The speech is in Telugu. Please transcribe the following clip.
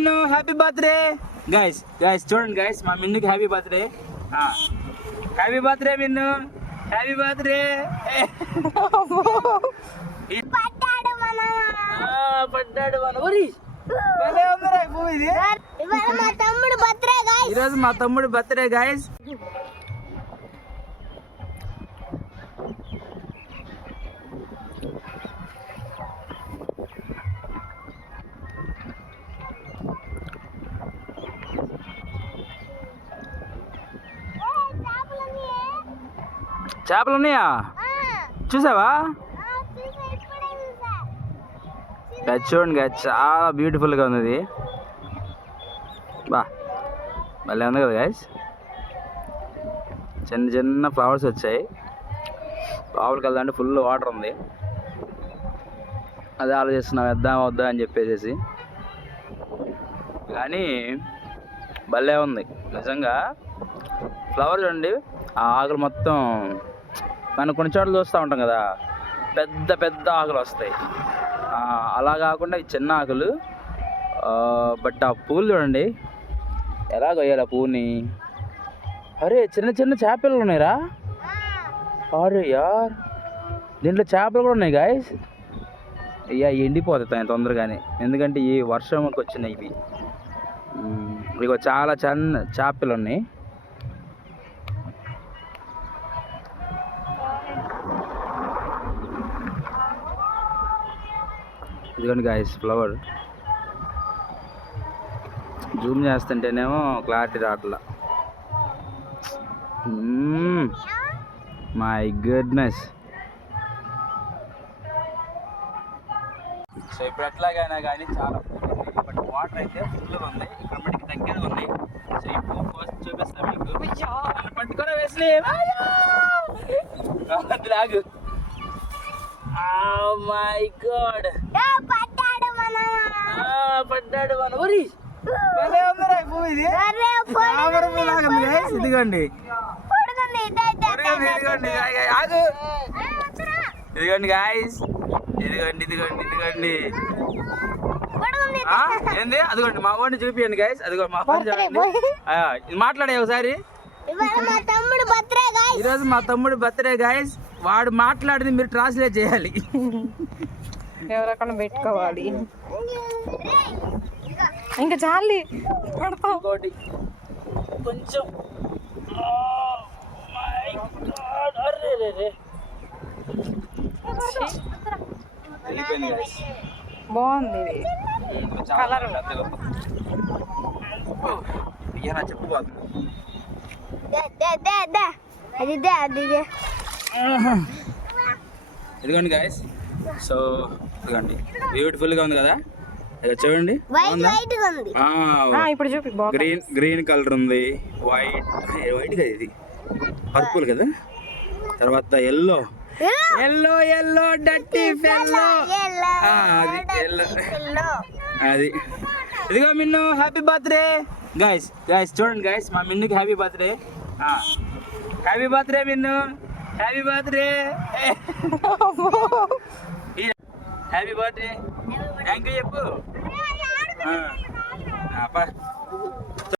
Minnu happy birthday guys guys చూడండి గైస్ మా మిన్నుకి happy birthday happy birthday Minnu. Happy birthday పట్టాడు మన. పడ్డాడు మన. ఇవాళ మా తమ్ముడు బర్త్డే గాయ్ ఈరోజు మా తమ్ముడు బర్త్డే గాయస్ చేపలు ఉన్నాయా? చూసావా? గది చూడండి గది చాలా బ్యూటిఫుల్గా ఉంది ఇది బా భలే ఉంది కదా గైస్ చిన్న చిన్న ఫ్లవర్స్ వచ్చాయి. లోపలికి వెళ్దామంటే ఫుల్ వాటర్ ఉంది. అదే ఆలోచిస్తున్నాం వేద్దాం వద్దా అని చెప్పేసి కానీ భలే ఉంది నిజంగా. ఫ్లవర్ చూడండి ఆ ఆకులు మొత్తం మనం కొన్ని చోట్ల చూస్తూ ఉంటాం కదా పెద్ద పెద్ద ఆకులు వస్తాయి. అలా కాకుండా ఈ చిన్న ఆకులు బట్ ఆ పూలు చూడండి. ఎలా కొయ్యాలి ఆ పువ్వుని అరే చిన్న చిన్న చేపలు ఉన్నాయిరా? అరే యార్ దీంట్లో చేపలు కూడా ఉన్నాయి గాయస్ అయ్యా ఎండిపోతాయి తొందరగానే. ఎందుకంటే ఈ వర్షంకి వచ్చినాయి ఇవి ఇక చాలా చిన్న చేపలు ఉన్నాయి. ఇదిగోండి గాయస్ ఫ్లవర్ జూమ్ చేస్తుంటేనేమో క్లారిటీ రావట్లా. మై గుడ్నెస్ సో ఇప్పుడు ఎట్లాగైనా కానీ చాలా బట్ వాటర్ అయితే ఫుల్గా ఉంది. ఇక్కడ మటుకు దగ్గరగా ఉంది. సో ఇప్పుడు ఫస్ట్ చూపిస్తాను మీకు. పట్టుకొని వేసి లాగు మై గాడ్ పట్టాడు మన పడ్డాడు మన guys. ఇదిగోండి. ఇదిగోండి గాయస్ ఇదిగోండి ఇదిగోండి ఇదిగోండి ఏంది? అదిగోండి మా వాడిని చూపియండి గాయస్ అదిగో మా వాడిని చూడండి. మాట్లాడే ఒకసారి. ఈరోజు మా తమ్ముడు బర్త్డే గాయస్ వాడు మాట్లాడింది మీరు ట్రాన్స్లేట్ చేయాలి. ఎవరక్కడ పెట్టుకోవాలి. ఇంకా చాలి పడతావు. ఇంకోటి కొంచెం. బాగుంది ఇది. నా చెప్పు బాగుంది దే, దే, దే, దే. అది దే అది దే. ఇదిగోండి గాయస్ సో ఇదిగోండి. బ్యూటిఫుల్గా ఉంది కదా? ఇక చూడండి. వైట్ వైట్గా ఉంది. ఆ, ఇప్పుడు చూపి బాగుంది గ్రీన్ గ్రీన్ కలర్ ఉంది. వైట్ వైట్ కదా ఇది? పర్పుల్ కదా? తర్వాత ఎల్లో ఎల్లో ఎల్లో డట్టి ఫెల్లో అది ఎల్లో yellow. అది. ఇదిగో Minnu happy birthday guys guys చూడండి గైస్ మా మిన్నుకి happy birthday happy birthday Minnu. Happy birthday happy birthday thank you చెప్పు.